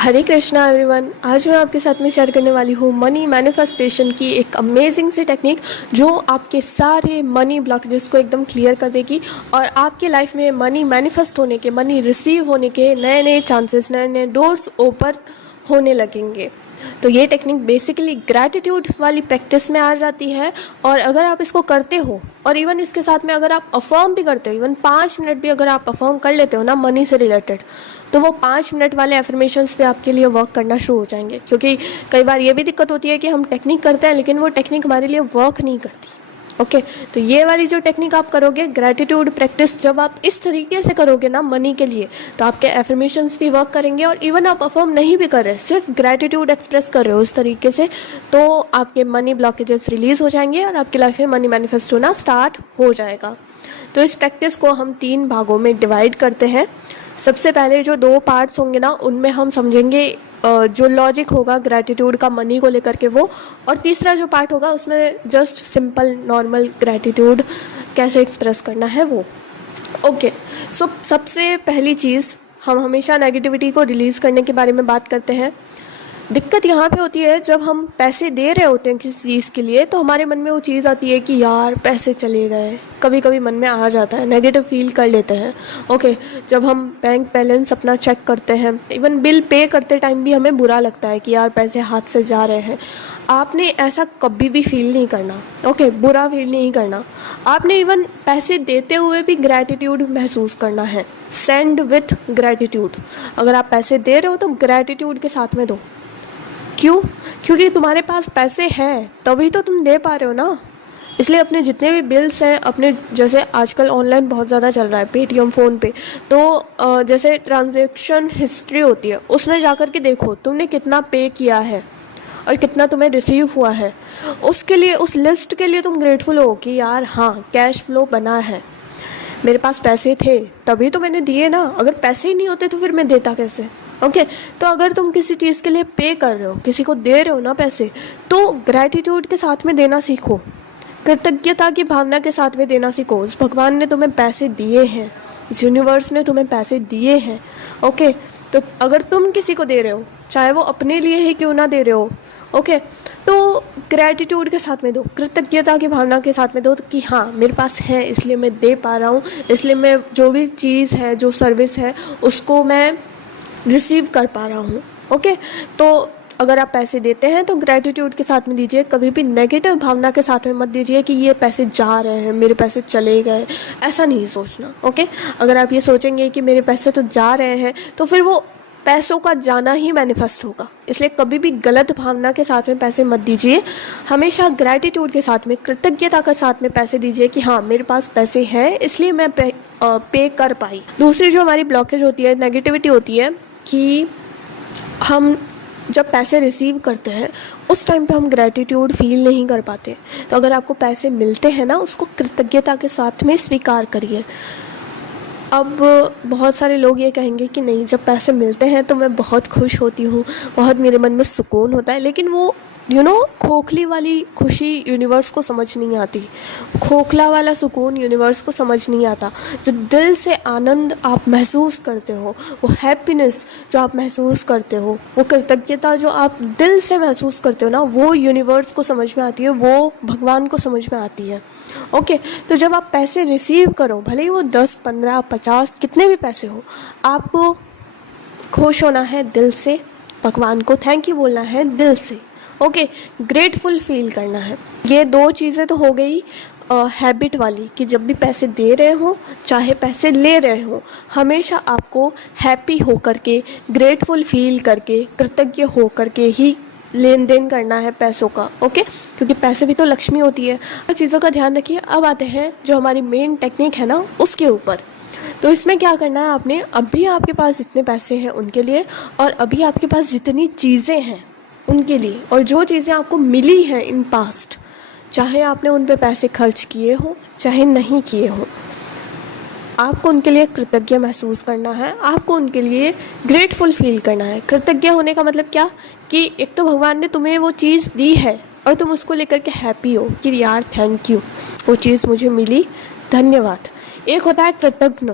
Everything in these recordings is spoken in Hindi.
हरे कृष्णा एवरीवन। आज मैं आपके साथ में शेयर करने वाली हूँ मनी मैनिफेस्टेशन की एक अमेजिंग सी टेक्निक जो आपके सारे मनी ब्लॉकेजेस को एकदम क्लियर कर देगी और आपके लाइफ में मनी मैनिफेस्ट होने के, मनी रिसीव होने के नए नए चांसेस, नए नए डोर्स ओपन होने लगेंगे। तो ये टेक्निक बेसिकली ग्रैटिट्यूड वाली प्रैक्टिस में आ जाती है और अगर आप इसको करते हो और इवन इसके साथ में अगर आप अफर्म भी करते हो, इवन 5 मिनट भी अगर आप अफर्म कर लेते हो ना मनी से रिलेटेड, तो वो 5 मिनट वाले एफर्मेशंस पे आपके लिए वर्क करना शुरू हो जाएंगे। क्योंकि कई बार ये भी दिक्कत होती है कि हम टेक्निक करते हैं लेकिन वो टेक्निक हमारे लिए वर्क नहीं करती। ओके, तो ये वाली जो टेक्निक आप करोगे ग्रैटिट्यूड प्रैक्टिस, जब आप इस तरीके से करोगे ना मनी के लिए, तो आपके एफर्मेशंस भी वर्क करेंगे और इवन आप अफर्म नहीं भी कर रहे, सिर्फ ग्रैटिट्यूड एक्सप्रेस कर रहे हो उस तरीके से, तो आपके मनी ब्लॉकेजेस रिलीज़ हो जाएंगे और आपकी लाइफ में मनी मैनिफेस्ट होना स्टार्ट हो जाएगा। तो इस प्रैक्टिस को हम 3 भागों में डिवाइड करते हैं। सबसे पहले जो 2 पार्ट्स होंगे ना उनमें हम समझेंगे जो लॉजिक होगा ग्रैटिट्यूड का मनी को लेकर के वो, और तीसरा जो पार्ट होगा उसमें जस्ट सिंपल नॉर्मल ग्रैटिट्यूड कैसे एक्सप्रेस करना है वो। ओके, सो सबसे पहली चीज़, हम हमेशा नेगेटिविटी को रिलीज़ करने के बारे में बात करते हैं। दिक्कत यहाँ पे होती है जब हम पैसे दे रहे होते हैं किसी चीज़ के लिए, तो हमारे मन में वो चीज़ आती है कि यार पैसे चले गए, कभी कभी मन में आ जाता है, नेगेटिव फील कर लेते हैं। ओके, जब हम बैंक बैलेंस अपना चेक करते हैं, इवन बिल पे करते टाइम भी हमें बुरा लगता है कि यार पैसे हाथ से जा रहे हैं। आपने ऐसा कभी भी फील नहीं करना। ओके, बुरा फील नहीं करना। आपने इवन पैसे देते हुए भी ग्रैटिट्यूड महसूस करना है। Send with gratitude. अगर आप पैसे दे रहे हो तो ग्रैटिट्यूड के साथ में दो। क्यों? क्योंकि तुम्हारे पास पैसे हैं तभी तो तुम दे पा रहे हो ना। इसलिए अपने जितने भी बिल्स हैं, अपने जैसे आजकल ऑनलाइन बहुत ज़्यादा चल रहा है पेटीएम, फ़ोनपे, तो जैसे ट्रांजैक्शन हिस्ट्री होती है उसमें जाकर के देखो तुमने कितना पे किया है और कितना तुम्हें रिसीव हुआ है। उसके लिए, उस लिस्ट के लिए तुम ग्रेटफुल हो कि यार हाँ कैश फ्लो बना है, मेरे पास पैसे थे तभी तो मैंने दिए ना, अगर पैसे ही नहीं होते तो फिर मैं देता कैसे। ओके, तो अगर तुम किसी चीज़ के लिए पे कर रहे हो, किसी को दे रहे हो ना पैसे, तो ग्रैटिट्यूड के साथ में देना सीखो, कृतज्ञता की भावना के साथ में देना सीखो। उस भगवान ने तुम्हें पैसे दिए हैं, इस यूनिवर्स ने तुम्हें पैसे दिए हैं। ओके, तो अगर तुम किसी को दे रहे हो, चाहे वो अपने लिए ही क्यों ना दे रहे हो, ओके, तो ग्रैटिट्यूड के साथ में दो, कृतज्ञता की भावना के साथ में दो कि हाँ मेरे पास है इसलिए मैं दे पा रहा हूँ, इसलिए मैं जो भी चीज़ है, जो सर्विस है उसको मैं रिसीव कर पा रहा हूँ। ओके, तो अगर आप पैसे देते हैं तो ग्रैटिट्यूड के साथ में दीजिए, कभी भी नेगेटिव भावना के साथ में मत दीजिए कि ये पैसे जा रहे हैं, मेरे पैसे चले गए, ऐसा नहीं सोचना। ओके, अगर आप ये सोचेंगे कि मेरे पैसे तो जा रहे हैं तो फिर वो पैसों का जाना ही मैनिफेस्ट होगा। इसलिए कभी भी गलत भावना के साथ में पैसे मत दीजिए, हमेशा ग्रैटिट्यूड के साथ में, कृतज्ञता के साथ में पैसे दीजिए कि हाँ मेरे पास पैसे हैं इसलिए मैं पे कर पाई। दूसरी जो हमारी ब्लॉकेज होती है, नेगेटिविटी होती है, कि हम जब पैसे रिसीव करते हैं उस टाइम पे हम ग्रैटिट्यूड फील नहीं कर पाते। तो अगर आपको पैसे मिलते हैं ना, उसको कृतज्ञता के साथ में स्वीकार करिए। अब बहुत सारे लोग ये कहेंगे कि नहीं, जब पैसे मिलते हैं तो मैं बहुत खुश होती हूँ, बहुत मेरे मन में सुकून होता है, लेकिन वो खोखली वाली खुशी यूनिवर्स को समझ नहीं आती, खोखला वाला सुकून यूनिवर्स को समझ नहीं आता। जो दिल से आनंद आप महसूस करते हो, वो हैप्पीनेस जो आप महसूस करते हो, वो कृतज्ञता जो आप दिल से महसूस करते हो ना, वो यूनिवर्स को समझ में आती है, वो भगवान को समझ में आती है। ओके, तो जब आप पैसे रिसीव करो, भले ही वो 10, 15, 50 कितने भी पैसे हो, आपको खुश होना है दिल से, भगवान को थैंक यू बोलना है दिल से। ओके, ग्रेटफुल फील करना है। ये 2 चीज़ें तो हो गई हैबिट वाली, कि जब भी पैसे दे रहे हो चाहे पैसे ले रहे हो, हमेशा आपको हैप्पी होकर के, ग्रेटफुल फील करके, कृतज्ञ होकर के ही लेन देन करना है पैसों का। ओके, क्योंकि पैसे भी तो लक्ष्मी होती है। चीज़ों का ध्यान रखिए। अब आते हैं जो हमारी मेन टेक्निक है ना उसके ऊपर। तो इसमें क्या करना है आपने, अभी आपके पास जितने पैसे हैं उनके लिए, और अभी आपके पास जितनी चीज़ें हैं उनके लिए, और जो चीज़ें आपको मिली हैं इन पास्ट, चाहे आपने उन पे पैसे खर्च किए हो चाहे नहीं किए हो, आपको उनके लिए कृतज्ञ महसूस करना है, आपको उनके लिए ग्रेटफुल फील करना है। कृतज्ञ होने का मतलब क्या, कि एक तो भगवान ने तुम्हें वो चीज़ दी है और तुम उसको लेकर के हैप्पी हो कि यार थैंक यू, वो चीज़ मुझे मिली, धन्यवाद। एक होता है कृतज्ञ,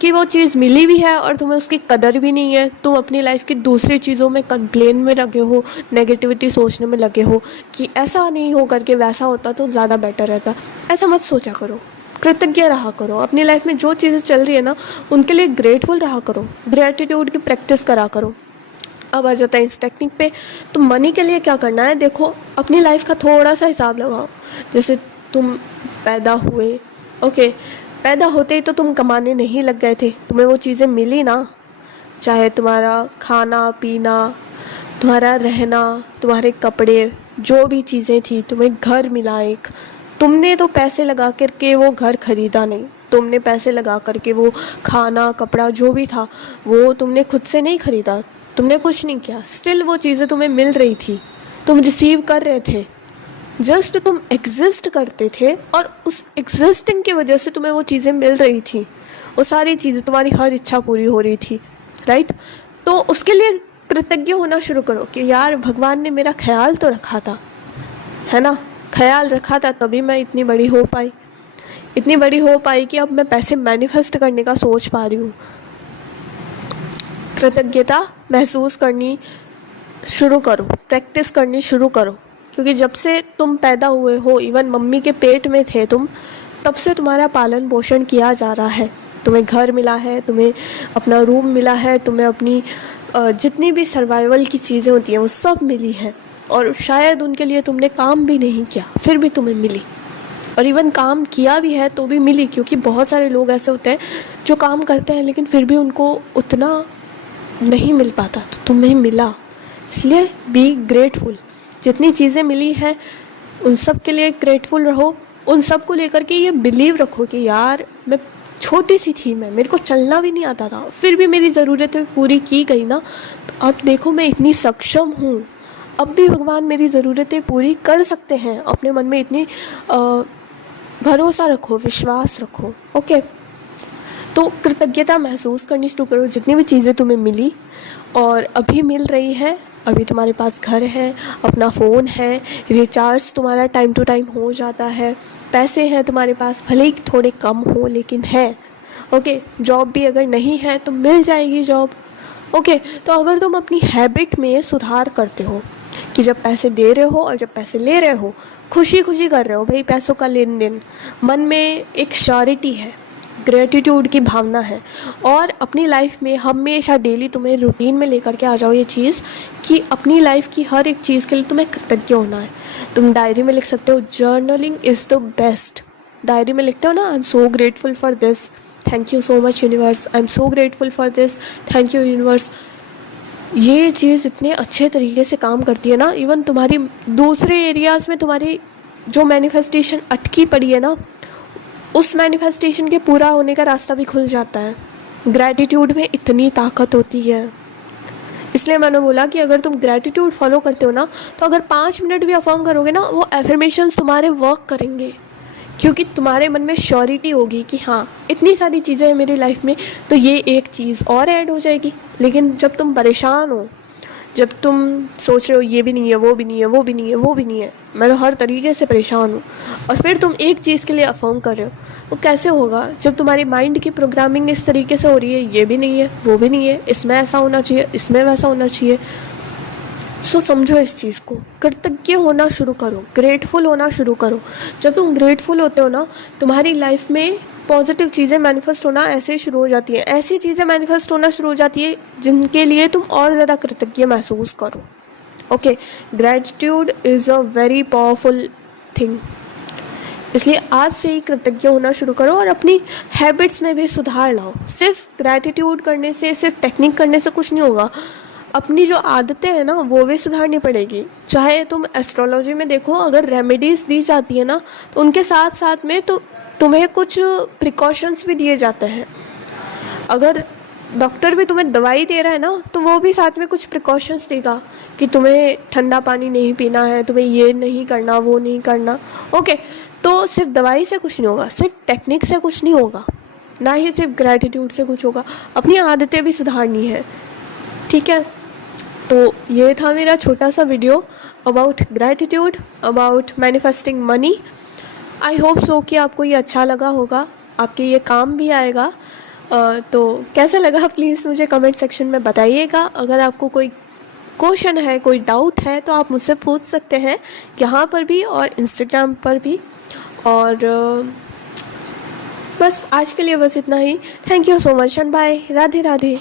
कि वो चीज़ मिली भी है और तुम्हें उसकी कदर भी नहीं है, तुम अपनी लाइफ की दूसरी चीज़ों में कंप्लेन में लगे हो, नेगेटिविटी सोचने में लगे हो कि ऐसा नहीं हो करके वैसा होता तो ज़्यादा बेटर रहता। ऐसा मत सोचा करो, कृतज्ञ रहा करो। अपनी लाइफ में जो चीज़ें चल रही है ना उनके लिए ग्रेटफुल रहा करो, ग्रेटिट्यूड की प्रैक्टिस करा करो। अब आ जाता है इस टेक्निक पे। तो मनी के लिए क्या करना है, देखो अपनी लाइफ का थोड़ा सा हिसाब लगाओ। जैसे तुम पैदा हुए, ओके, पैदा होते ही तो तुम कमाने नहीं लग गए थे, तुम्हें वो चीज़ें मिली ना, चाहे तुम्हारा खाना पीना, तुम्हारा रहना, तुम्हारे कपड़े, जो भी चीज़ें थी, तुम्हें घर मिला एक। तुमने तो पैसे लगा करके वो घर खरीदा नहीं, तुमने पैसे लगा करके वो खाना कपड़ा जो भी था वो तुमने खुद से नहीं खरीदा, तुमने कुछ नहीं किया, स्टिल वो चीज़ें तुम्हें मिल रही थी, तुम रिसीव कर रहे थे। जस्ट तुम एग्जिस्ट करते थे और उस एग्जिस्टिंग की वजह से तुम्हें वो चीज़ें मिल रही थी, वो सारी चीज़ें, तुम्हारी हर इच्छा पूरी हो रही थी, राइट। तो उसके लिए कृतज्ञ होना शुरू करो कि यार भगवान ने मेरा ख्याल तो रखा था, है ना, ख्याल रखा था तभी मैं इतनी बड़ी हो पाई, इतनी बड़ी हो पाई कि अब मैं पैसे मैनिफेस्ट करने का सोच पा रही हूँ। कृतज्ञता महसूस करनी शुरू करो, प्रैक्टिस करनी शुरू करो, क्योंकि जब से तुम पैदा हुए हो, इवन मम्मी के पेट में थे तुम, तब से तुम्हारा पालन पोषण किया जा रहा है। तुम्हें घर मिला है, तुम्हें अपना रूम मिला है, तुम्हें अपनी जितनी भी सर्वाइवल की चीज़ें होती हैं वो सब मिली हैं, और शायद उनके लिए तुमने काम भी नहीं किया फिर भी तुम्हें मिली, और इवन काम किया भी है तो भी मिली, क्योंकि बहुत सारे लोग ऐसे होते हैं जो काम करते हैं लेकिन फिर भी उनको उतना नहीं मिल पाता, तो तुम्हें मिला। इसलिए बी ग्रेटफुल, जितनी चीज़ें मिली हैं उन सब के लिए ग्रेटफुल रहो। उन सब को लेकर के ये बिलीव रखो कि यार मैं छोटी सी थी, मैं, मेरे को चलना भी नहीं आता था, फिर भी मेरी ज़रूरतें पूरी की गई ना, तो अब देखो मैं इतनी सक्षम हूँ, अब भी भगवान मेरी ज़रूरतें पूरी कर सकते हैं। अपने मन में इतनी भरोसा रखो, विश्वास रखो, ओके। तो कृतज्ञता महसूस करनी शुरू करो, जितनी भी चीज़ें तुम्हें मिली और अभी मिल रही हैं। अभी तुम्हारे पास घर है, अपना फ़ोन है, रिचार्ज तुम्हारा टाइम टू टाइम हो जाता है, पैसे हैं तुम्हारे पास, भले ही थोड़े कम हो लेकिन है, ओके। जॉब भी अगर नहीं है तो मिल जाएगी जॉब, ओके। तो अगर तुम अपनी हैबिट में सुधार करते हो कि जब पैसे दे रहे हो और जब पैसे ले रहे हो खुशी खुशी कर रहे हो, भाई पैसों का लेन देन, मन में एक श्योरिटी है, ग्रेटिट्यूड की भावना है, और अपनी लाइफ में हमेशा डेली तुम्हें रूटीन में लेकर के आ जाओ ये चीज़ कि अपनी लाइफ की हर एक चीज़ के लिए तुम्हें कृतज्ञ होना है। तुम डायरी में लिख सकते हो, journaling is the best. Diary में लिखते हो ना, I am so grateful for this, thank you so much universe, I am so grateful for this, thank you universe. ये चीज़ इतने अच्छे तरीके से काम करती है ना, इवन तुम्हारी दूसरे एरियाज़ में तुम्हारी जो मैनिफेस्टेशन अटकी पड़ी है ना, उस मैनिफेस्टेशन के पूरा होने का रास्ता भी खुल जाता है। ग्रैटिट्यूड में इतनी ताकत होती है, इसलिए मैंने बोला कि अगर तुम ग्रैटिट्यूड फॉलो करते हो ना, तो अगर 5 मिनट भी अफर्म करोगे ना, वो एफर्मेशंस तुम्हारे वर्क करेंगे, क्योंकि तुम्हारे मन में श्योरिटी होगी कि हाँ इतनी सारी चीज़ें हैं मेरी लाइफ में, तो ये एक चीज़ और ऐड हो जाएगी। लेकिन जब तुम परेशान हो, जब तुम सोच रहे हो ये भी नहीं है, वो भी नहीं है, वो भी नहीं है, वो भी नहीं है, मैं तो हर तरीके से परेशान हूँ, और फिर तुम एक चीज़ के लिए अफर्म कर रहे हो, वो कैसे होगा जब तुम्हारी माइंड की प्रोग्रामिंग इस तरीके से हो रही है, ये भी नहीं है, वो भी नहीं है, इसमें ऐसा होना चाहिए, इसमें वैसा होना चाहिए। सो समझो इस चीज़ को, कृतज्ञ होना शुरू करो, ग्रेटफुल होना शुरू करो। जब तुम ग्रेटफुल होते हो ना, तुम्हारी लाइफ में पॉजिटिव चीज़ें मैनिफेस्ट होना ऐसे ही शुरू हो जाती है, ऐसी चीज़ें मैनिफेस्ट होना शुरू हो जाती है जिनके लिए तुम और ज़्यादा कृतज्ञ महसूस करो, okay. Gratitude is a very powerful thing, इसलिए आज से ही कृतज्ञ होना शुरू करो और अपनी हैबिट्स में भी सुधार लाओ। सिर्फ ग्रैटिट्यूड करने से, सिर्फ टेक्निक करने से कुछ नहीं होगा, अपनी जो आदतें हैं ना वो भी सुधारनी पड़ेगी। चाहे तुम एस्ट्रोलॉजी में देखो, अगर रेमेडीज़ दी जाती है ना, तो उनके साथ साथ में तो तुम्हें कुछ प्रिकॉशंस भी दिए जाते हैं। अगर डॉक्टर भी तुम्हें दवाई दे रहा है ना, तो वो भी साथ में कुछ प्रिकॉशंस देगा कि तुम्हें ठंडा पानी नहीं पीना है, तुम्हें ये नहीं करना, वो नहीं करना, ओके। तो सिर्फ दवाई से कुछ नहीं होगा, सिर्फ टेक्निक से कुछ नहीं होगा, ना ही सिर्फ ग्रैटिट्यूड से कुछ होगा, अपनी आदतें भी सुधारनी है, ठीक है। तो ये था मेरा छोटा सा video about gratitude, about manifesting money. I hope so कि आपको ये अच्छा लगा होगा, आपके ये काम भी आएगा, तो कैसा लगा प्लीज़ मुझे कमेंट सेक्शन में बताइएगा। अगर आपको कोई क्वेश्चन है, कोई डाउट है, तो आप मुझसे पूछ सकते हैं यहाँ पर भी और इंस्टाग्राम पर भी। और बस आज के लिए बस इतना ही। Thank you so much and bye. Radhe Radhe.